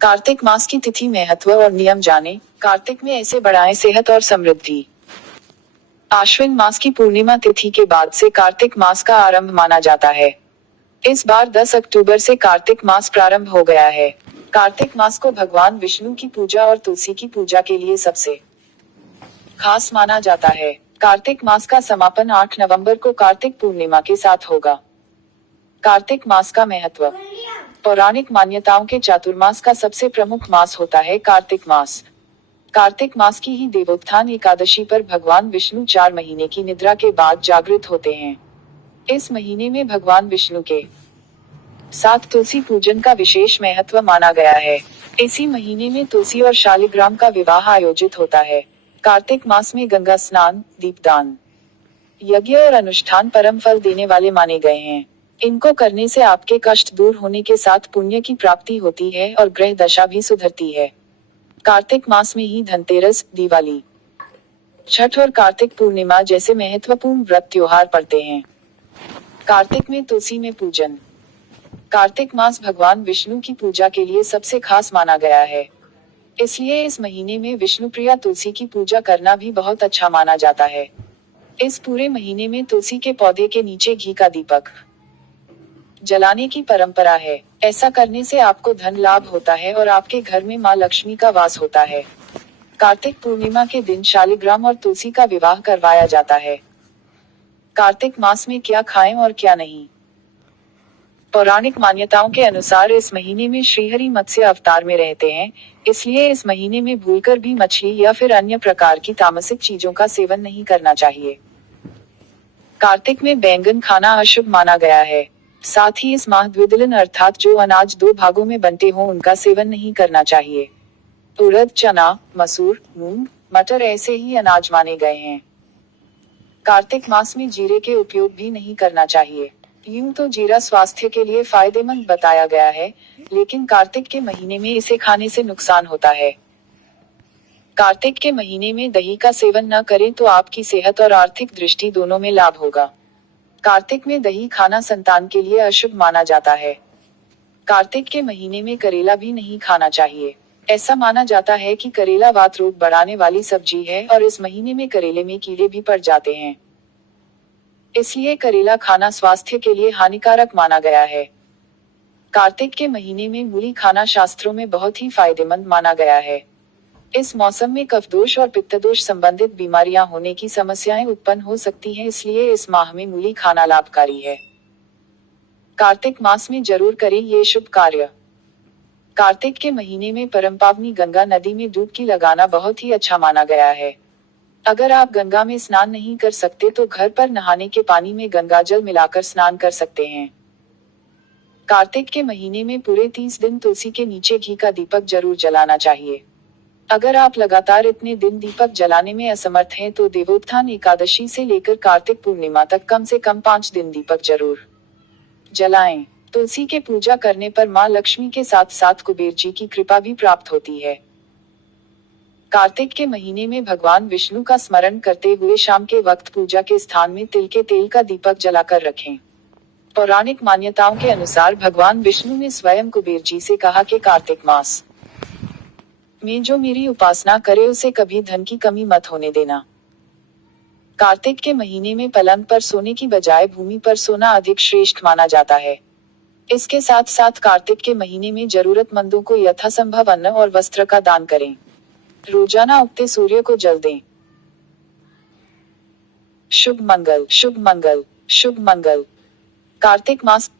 कार्तिक मास की तिथि, महत्व और नियम जाने। कार्तिक में ऐसे बढ़ाएं सेहत और समृद्धि। आश्विन मास की पूर्णिमा तिथि के बाद से कार्तिक मास का आरंभ माना जाता है। इस बार 10 अक्टूबर से कार्तिक मास प्रारंभ हो गया है। कार्तिक मास को भगवान विष्णु की पूजा और तुलसी की पूजा के लिए सबसे खास माना जाता है। कार्तिक मास का समापन 8 नवंबर को कार्तिक पूर्णिमा के साथ होगा। कार्तिक मास का महत्व। पौराणिक मान्यताओं के चातुर्मास का सबसे प्रमुख मास होता है कार्तिक मास। कार्तिक मास की ही देवोत्थान एकादशी पर भगवान विष्णु 4 महीने की निद्रा के बाद जागृत होते हैं। इस महीने में भगवान विष्णु के साथ तुलसी पूजन का विशेष महत्व माना गया है। इसी महीने में तुलसी और शालिग्राम का विवाह आयोजित होता है। कार्तिक मास में गंगा स्नान, दीपदान, यज्ञ और अनुष्ठान परम फल देने वाले माने गए हैं। इनको करने से आपके कष्ट दूर होने के साथ पुण्य की प्राप्ति होती है और ग्रह दशा भी सुधरती है। कार्तिक मास में ही धनतेरस, दिवाली, छठ और कार्तिक पूर्णिमा जैसे महत्वपूर्ण व्रत त्योहार पड़ते हैं। कार्तिक में तुलसी में पूजन। कार्तिक मास भगवान विष्णु की पूजा के लिए सबसे खास माना गया है। इसलिए इस महीने में विष्णु प्रिया तुलसी की पूजा करना भी बहुत अच्छा माना जाता है। इस पूरे महीने में तुलसी के पौधे के नीचे घी का दीपक जलाने की परंपरा है। ऐसा करने से आपको धन लाभ होता है और आपके घर में मां लक्ष्मी का वास होता है। कार्तिक पूर्णिमा के दिन शालिग्राम और तुलसी का विवाह करवाया जाता है। कार्तिक मास में क्या खाएं और क्या नहीं। पौराणिक मान्यताओं के अनुसार इस महीने में श्रीहरि मत्स्य अवतार में रहते हैं, इसलिए इस महीने में भूलकर भी मछली या फिर अन्य प्रकार की तामसिक चीजों का सेवन नहीं करना चाहिए। कार्तिक में बैंगन खाना अशुभ माना गया है। साथ ही इस माह द्विदलन अर्थात जो अनाज 2 भागों में बंटे हों उनका सेवन नहीं करना चाहिए। उड़द, चना, मसूर, मूंग, मटर ऐसे ही अनाज माने गए हैं। कार्तिक मास में जीरे के उपयोग भी नहीं करना चाहिए। यूं तो जीरा स्वास्थ्य के लिए फायदेमंद बताया गया है, लेकिन कार्तिक के महीने में इसे खाने से नुकसान होता है। कार्तिक के महीने में दही का सेवन न करें तो आपकी सेहत और आर्थिक दृष्टि दोनों में लाभ होगा। कार्तिक में दही खाना संतान के लिए अशुभ माना जाता है। कार्तिक के महीने में करेला भी नहीं खाना चाहिए। ऐसा माना जाता है कि करेला वात रोग बढ़ाने वाली सब्जी है और इस महीने में करेले में कीड़े भी पड़ जाते हैं। इसलिए करेला खाना स्वास्थ्य के लिए हानिकारक माना गया है। कार्तिक के महीने में मूली खाना शास्त्रों में बहुत ही फायदेमंद माना गया है। इस मौसम में कफदोष और पित्तदोष संबंधित बीमारियां होने की समस्याएं उत्पन्न हो सकती हैं, इसलिए इस माह में मूली खाना लाभकारी है। कार्तिक मास में जरूर करें ये शुभ कार्य। कार्तिक के महीने में परमपावनी गंगा नदी में डुबकी लगाना बहुत ही अच्छा माना गया है। अगर आप गंगा में स्नान नहीं कर सकते तो घर पर नहाने के पानी में गंगा जल मिलाकर स्नान कर सकते हैं। कार्तिक के महीने में पूरे 30 दिन तुलसी के नीचे घी का दीपक जरूर जलाना चाहिए। अगर आप लगातार इतने दिन दीपक जलाने में असमर्थ हैं तो देवोत्थान एकादशी से लेकर कार्तिक पूर्णिमा तक कम से कम 5 दिन दीपक जरूर जलाएं। तुलसी के पूजा करने पर मां लक्ष्मी के साथ साथ कुबेर जी की कृपा भी प्राप्त होती है। कार्तिक के महीने में भगवान विष्णु का स्मरण करते हुए शाम के वक्त पूजा के स्थान में तिल के तेल का दीपक जलाकर रखें। पौराणिक मान्यताओं के अनुसार भगवान विष्णु ने स्वयं कुबेर जी से कहा कि कार्तिक मास में जो मेरी उपासना करे उसे कभी धन की कमी मत होने देना। कार्तिक के महीने में पलंग पर सोने की बजाय भूमि पर सोना अधिक श्रेष्ठ माना जाता है। इसके साथ साथ कार्तिक के महीने में जरूरतमंदों को यथासंभव अन्न और वस्त्र का दान करें। रोजाना उगते सूर्य को जल दें। शुभ मंगल, शुभ मंगल, शुभ मंगल। कार्तिक मास